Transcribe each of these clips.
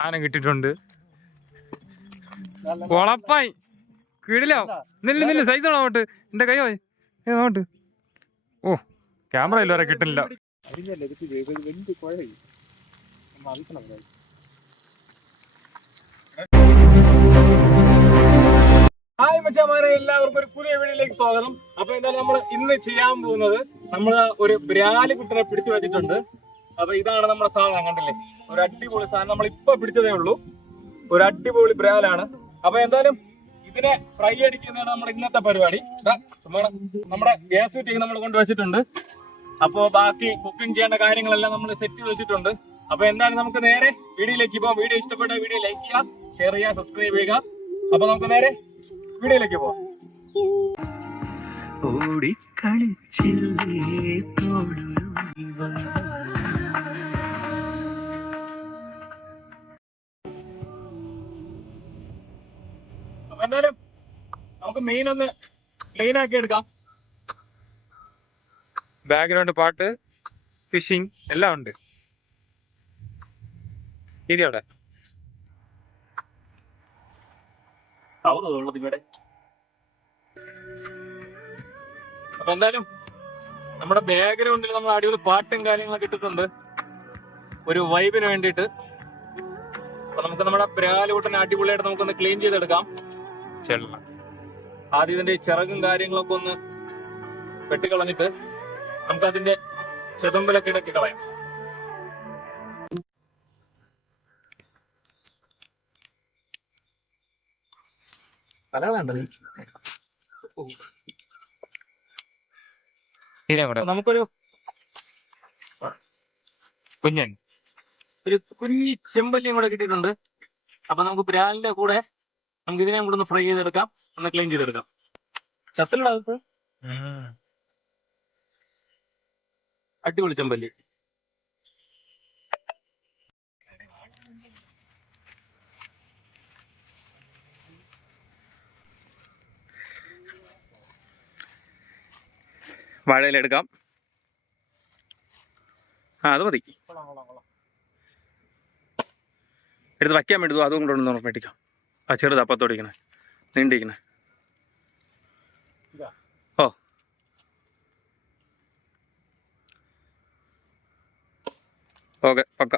ആന കിട്ടിട്ടുണ്ട് കൊളപ്പായി കിടിലോ? നില്ല നില്ല സൈസ് അങ്ങോട്ട്? എന്റെ കൈ പോയി. അങ്ങോട്ട്. ഓ ക്യാമറ ഇല്ല വരെ കിട്ടില്ല ഹായ് മച്ചാമാരെ എല്ലാവർക്കും ഒരു പുതിയ വീഡിയോയിലേക്ക് സ്വാഗതം. അപ്പൊ എന്തായാലും നമ്മൾ ഇന്ന് ചെയ്യാൻ പോകുന്നത് നമ്മൾ ഒരു ബ്രാൽ കുട്ടനെ പിടിച്ചു വെച്ചിട്ടുണ്ട്. അപ്പൊ ഇതാണ് നമ്മുടെ സാധനം കണ്ടില്ലേ? ഒരു അടിപൊളി സാധനം. നമ്മൾ ഇപ്പൊ പിടിച്ചതേ ഉള്ളൂ. ഒരു അടിപൊളി ബ്രാലാണ്. അപ്പൊ എന്തായാലും ഇതിനെ ഫ്രൈ അടിക്കുന്നതാണ് നമ്മുടെ ഇന്നത്തെ പരിപാടി. നമ്മുടെ ഗ്യാസ് കുറ്റി നമ്മൾ കൊണ്ടുവച്ചിട്ടുണ്ട്. അപ്പോ ബാക്കി കുക്കിംഗ് ചെയ്യേണ്ട കാര്യങ്ങളെല്ലാം നമ്മൾ സെറ്റ് വെച്ചിട്ടുണ്ട്. അപ്പൊ എന്തായാലും നമുക്ക് നേരെ വീഡിയോയിലേക്ക് പോകാം വീഡിയോ ഇഷ്ടപ്പെട്ട വീഡിയോ ലൈക്ക് ചെയ്യുക ഷെയർ ചെയ്യുക സബ്സ്ക്രൈബ് ചെയ്യുക. അപ്പൊ നമുക്ക് നേരെ വീഡിയോയിലേക്ക് പോവാം. ഓടിക്കളിച്ചില്ലേ തോളൊരു മെയിൻ ഒന്ന് ക്ലീൻ ആക്കി എടുക്കാം. ബാക്ക്ഗ്രൗണ്ട് പാട്ട് ഫിഷിംഗ് എല്ലാം ഉണ്ട്. ഇരിയോടെ അവിടെ. അപ്പൊ എന്തായാലും നമ്മുടെ ബാക്ക്ഗ്രൗണ്ടിൽ നമ്മൾ അടിപൊളി പാട്ടും കാര്യങ്ങളൊക്കെ ഇട്ടിട്ടുണ്ട്. ഒരു വൈബിന് വേണ്ടിയിട്ട്. അപ്പൊ നമുക്ക് നമ്മുടെ പ്രാലൂട്ടനെ അടിപൊളിയായിട്ട് നമുക്കൊന്ന് ക്ലീൻ ചെയ്തെടുക്കാം. ചെള്ള ആദ്യം ഇതിന്റെ ഈ ചിറകും കാര്യങ്ങളൊക്കെ ഒന്ന് വെട്ടിക്കളഞ്ഞിട്ട് നമുക്ക് അതിന്റെ ചെതുമ്പലൊക്കെ ഇടക്കി കളയാം. നമുക്കൊരു കുഞ്ഞൻ. ഒരു കുഞ്ഞി ചെമ്പല്ലിയും കൂടെ കിട്ടിയിട്ടുണ്ട്. അപ്പൊ നമുക്ക് ബ്രാലിന്റെ കൂടെ നമുക്ക് ഇതിനെയും കൂടെ ഒന്ന് ഫ്രൈ ചെയ്തെടുക്കാം. ഒന്ന് ക്ലീൻ ചെയ്തെടുക്കാം. ചത്തിലുള്ള അടിപൊളി ചെമ്പല്ലി. വാഴയിലെടുക്കാം ആ അത് മതി. എടുത്ത് വയ്ക്കാൻ വേണ്ടി അതും കൂടെ ഒന്ന് ഉറപ്പിക്കാം ആ ചെറുത് അപ്പത്തോടിക്കണേ നീണ്ടിരിക്കണേ. ഓ. ഓക്കെ പക്ക.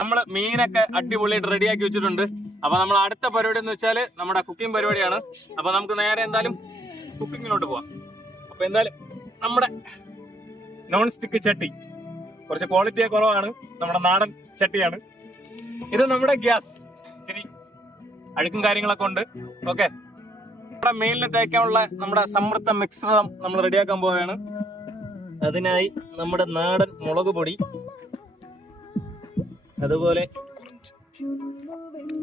നമ്മൾ മീനൊക്കെ അടിപൊളിയായിട്ട് റെഡിയാക്കി വെച്ചിട്ടുണ്ട്. അപ്പൊ നമ്മൾ അടുത്ത പരിപാടി എന്ന് വെച്ചാൽ നമ്മുടെ കുക്കിംഗ് പരിപാടിയാണ്. അപ്പൊ നമുക്ക് നേരെ എന്തായാലും കുക്കിങ്ങിലോട്ട് പോവാം. അപ്പൊ എന്തായാലും നമ്മുടെ നോൺ സ്റ്റിക്ക് ചട്ടി. കുറച്ച് ക്വാളിറ്റിയെ കുറവാണ്. നമ്മുടെ നാടൻ ചട്ടിയാണ്. ഇത് നമ്മുടെ ഗ്യാസ്. ഇച്ചിരി അഴുക്കും കാര്യങ്ങളൊക്കെ ഉണ്ട്. ഓക്കെ നമ്മുടെ മെയിലിന് തേക്കാനുള്ള നമ്മുടെ സമൃദ്ധ മിശ്രിതം നമ്മൾ റെഡിയാക്കാൻ പോവുകയാണ്. അതിനായി നമ്മുടെ നാടൻ മുളക് പൊടി. അതുപോലെ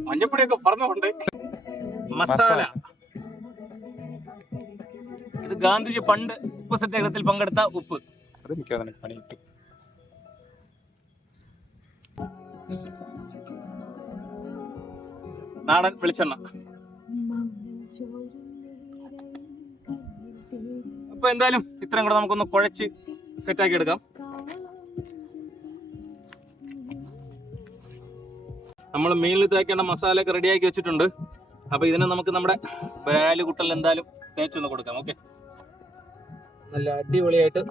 മഞ്ഞപ്പൊടിയൊക്കെ പറഞ്ഞുകൊണ്ട് മസാല. ഇത് ഗാന്ധിജി പണ്ട് ഉപ്പ് സത്യാഗ്രഹത്തിൽ പങ്കെടുത്ത ഉപ്പ്. അത് എനിക്ക് അതിന് പണി കിട്ടും നാടൻ വെളിച്ചെണ്ണ. അപ്പൊ എന്തായാലും ഇത്രയും കൂടെ നമുക്കൊന്ന് കുഴച്ച് സെറ്റാക്കി എടുക്കാം. നമ്മൾ മീനിൽ തേക്കേണ്ട മസാലയൊക്കെ റെഡിയാക്കി വെച്ചിട്ടുണ്ട്. അപ്പൊ ഇതിനെ നമുക്ക് നമ്മുടെ ബാൽ കുട്ടൽ എന്തായാലും തേച്ചൊന്ന് കൊടുക്കാം ഓക്കെ നല്ല അടിപൊളിയായിട്ട്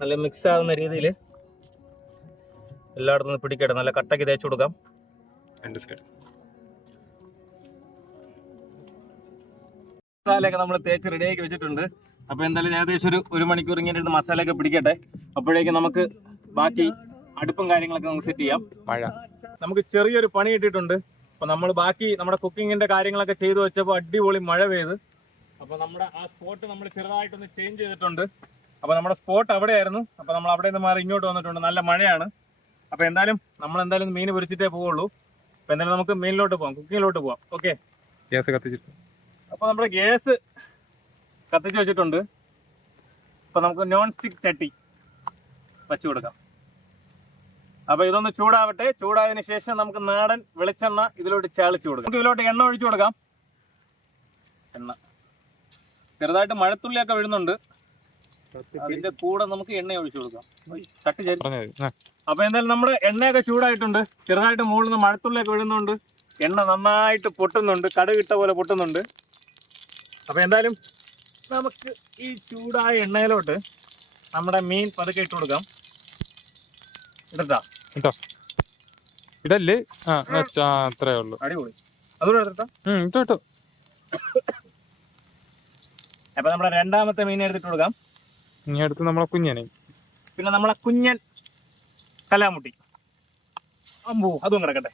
നല്ല മിക്സ് ആകുന്ന രീതിയിൽ എല്ലായിടത്തും നിന്ന് പിടിക്കട്ടെ. നല്ല കട്ടയ്ക്ക് തേച്ച് കൊടുക്കാം. രണ്ട് സൈഡ് മസാലയൊക്കെ നമ്മൾ തേച്ച് റെഡിയാക്കി വെച്ചിട്ടുണ്ട്. അപ്പൊ എന്തായാലും ഏകദേശം ഒരു ഒരു മണിക്കൂർ ഇങ്ങനെ ഇരുന്ന് മസാലയൊക്കെ പിടിക്കട്ടെ. അപ്പോഴേക്കും നമുക്ക് ബാക്കി അടുപ്പും കാര്യങ്ങളൊക്കെ നമുക്ക് സെറ്റ് ചെയ്യാം. മഴ. നമുക്ക് ചെറിയൊരു പണി കിട്ടിയിട്ടുണ്ട്. അപ്പോൾ നമ്മൾ ബാക്കി നമ്മുടെ കുക്കിങ്ങിന്റെ കാര്യങ്ങളൊക്കെ ചെയ്തു വെച്ചപ്പോൾ അടിപൊളി മഴ പെയ്ത്. അപ്പോൾ നമ്മുടെ ആ സ്പോട്ട് നമ്മൾ ചെറുതായിട്ടൊന്ന് ചേഞ്ച് ചെയ്തിട്ടുണ്ട്. അപ്പൊ നമ്മുടെ സ്പോട്ട് അവിടെയായിരുന്നു. അപ്പൊ നമ്മൾ അവിടെ നിന്ന് മാറി ഇങ്ങോട്ട് വന്നിട്ടുണ്ട്. നല്ല മഴയാണ്. അപ്പൊ എന്തായാലും നമ്മൾ എന്തായാലും മീൻ പൊരിച്ചിട്ടേ പോവുള്ളൂ. അപ്പൊ എന്തായാലും നമുക്ക് മീനിലോട്ട് പോവാം. കുക്കിങ്ങിലോട്ട് പോവാം. ഓക്കെ? ഗ്യാസ് കത്തിച്ചിട്ട് അപ്പൊ നമ്മുടെ ഗ്യാസ് കത്തിച്ച് വെച്ചിട്ടുണ്ട്. അപ്പൊ നമുക്ക് നോൺ സ്റ്റിക്ക് ചട്ടി വച്ചു കൊടുക്കാം. അപ്പൊ ഇതൊന്ന് ചൂടാവട്ടെ. ചൂടായതിനു ശേഷം നമുക്ക് നാടൻ വെളിച്ചെണ്ണ ഇതിലോട്ട് ചാളിച്ചു കൊടുക്കാം. നമുക്ക് ഇതിലോട്ട് എണ്ണ ഒഴിച്ചു കൊടുക്കാം. എണ്ണ. ചെറുതായിട്ട് മഴത്തുള്ളിയൊക്കെ വീഴുന്നുണ്ട്. അതിന്റെ കൂടെ നമുക്ക് എണ്ണ ഒഴിച്ചു കൊടുക്കാം. തട്ടി ചേരി അപ്പൊ എന്തായാലും നമ്മുടെ എണ്ണയൊക്കെ ചൂടായിട്ടുണ്ട്. ചെറുതായിട്ട് മുകളിൽ നിന്ന് മഴത്തുള്ളിയൊക്കെ വിഴുന്നുണ്ട്. എണ്ണ നന്നായിട്ട് പൊട്ടുന്നുണ്ട്. കടുകിട്ട പോലെ പൊട്ടുന്നുണ്ട്. അപ്പൊ എന്തായാലും നമുക്ക് ഈ ചൂടായ എണ്ണയിലോട്ട് നമ്മുടെ മീൻ പതുക്കെ ഇട്ട് കൊടുക്കാം. ഇടട്ടാ ഇട്ടോ ഇടല്ലേ ആ അത്രേ ഉള്ളൂ. അടിപൊളി. അതുകൂടെ ഇട്ടോ ഇട്ടോ. അപ്പൊ നമ്മുടെ രണ്ടാമത്തെ മീൻ എടുത്തിട്ട് കൊടുക്കാം. ഇനി അടുത്ത് നമ്മളെ കുഞ്ഞനെ. പിന്നെ നമ്മളെ കുഞ്ഞൻ കലാമുട്ടി. അമ്പൂ അതും കിടക്കട്ടെ.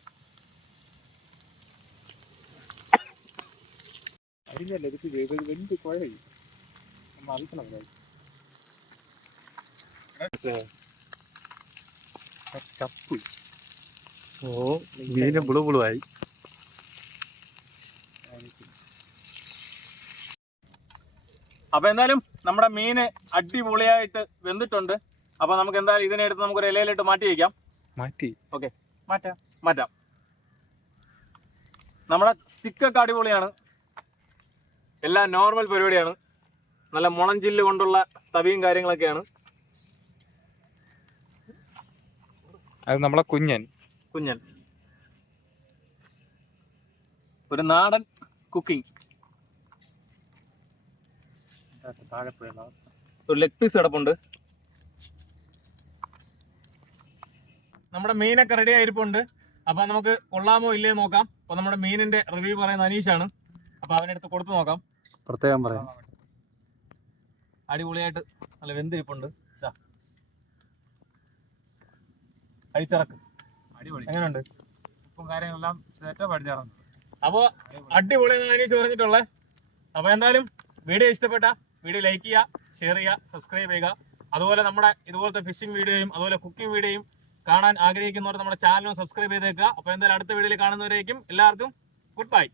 ചപ്പു. ഓ മീന് ബുളു ബുളുവായി അപ്പൊ എന്തായാലും നമ്മുടെ മീന് അടിപൊളിയായിട്ട് വെന്തിട്ടുണ്ട്. അപ്പൊ നമുക്ക് എന്തായാലും ഇതിനെ എടുത്ത് നമുക്കൊരു ഇലയിലിട്ട് മാറ്റി വയ്ക്കാം മാറ്റി. ഓക്കെ. മാറ്റാം. മാറ്റാം. നമ്മുടെ സ്റ്റിക്കൊക്കെ അടിപൊളിയാണ്. എല്ലാം നോർമൽ പരിപാടിയാണ്. നല്ല മുളഞ്ചില്ല് കൊണ്ടുള്ള തവിയും കാര്യങ്ങളൊക്കെയാണ്. അത് നമ്മളെ കുഞ്ഞൻ. കുഞ്ഞൻ. ഒരു നാടൻ കുക്കിംഗ്. ഒരു ലെഗ് പീസ് കിടപ്പുണ്ട്. നമ്മുടെ മീനൊക്കെ റെഡി ആയിരിപ്പുണ്ട്. അപ്പൊ നമുക്ക് കൊള്ളാമോ ഇല്ലേ നോക്കാം. അപ്പൊ നമ്മുടെ മീനിന്റെ റിവ്യൂ പറയുന്ന അനീഷാണ്. അപ്പൊ അവനെടുത്ത് കൊടുത്തു നോക്കാം. പ്രത്യേകം പറയാം. അടിപൊളിയായിട്ട് നല്ല വെന്തിരിപ്പുണ്ട്. ഇതാ. കഴിച്ചിറക്ക് അടിപൊളി. എങ്ങനെയുണ്ട്? ഉപ്പും കാര്യങ്ങളെല്ലാം സെറ്റപ്പ് അടിച്ചാറുണ്ട് അപ്പോൾ അടിപൊളി അനീഷ് പറഞ്ഞിട്ടുള്ളത് അപ്പോൾ എന്തായാലും വീഡിയോ ഇഷ്ടപ്പെട്ട വീഡിയോ ലൈക്ക് ചെയ്യുക ഷെയർ ചെയ്യുക സബ്സ്ക്രൈബ് ചെയ്യുക. അതുപോലെ നമ്മുടെ ഇതുപോലത്തെ ഫിഷിംഗ് വീഡിയോയും അതുപോലെ കുക്കിംഗ് വീഡിയോയും കാണാൻ ആഗ്രഹിക്കുന്നവർ നമ്മുടെ ചാനലും സബ്സ്ക്രൈബ് ചെയ്തേക്കുക. അപ്പോൾ എന്തായാലും അടുത്ത വീഡിയോയിൽ കാണുന്നവരേക്കും എല്ലാവർക്കും ഗുഡ് ബൈ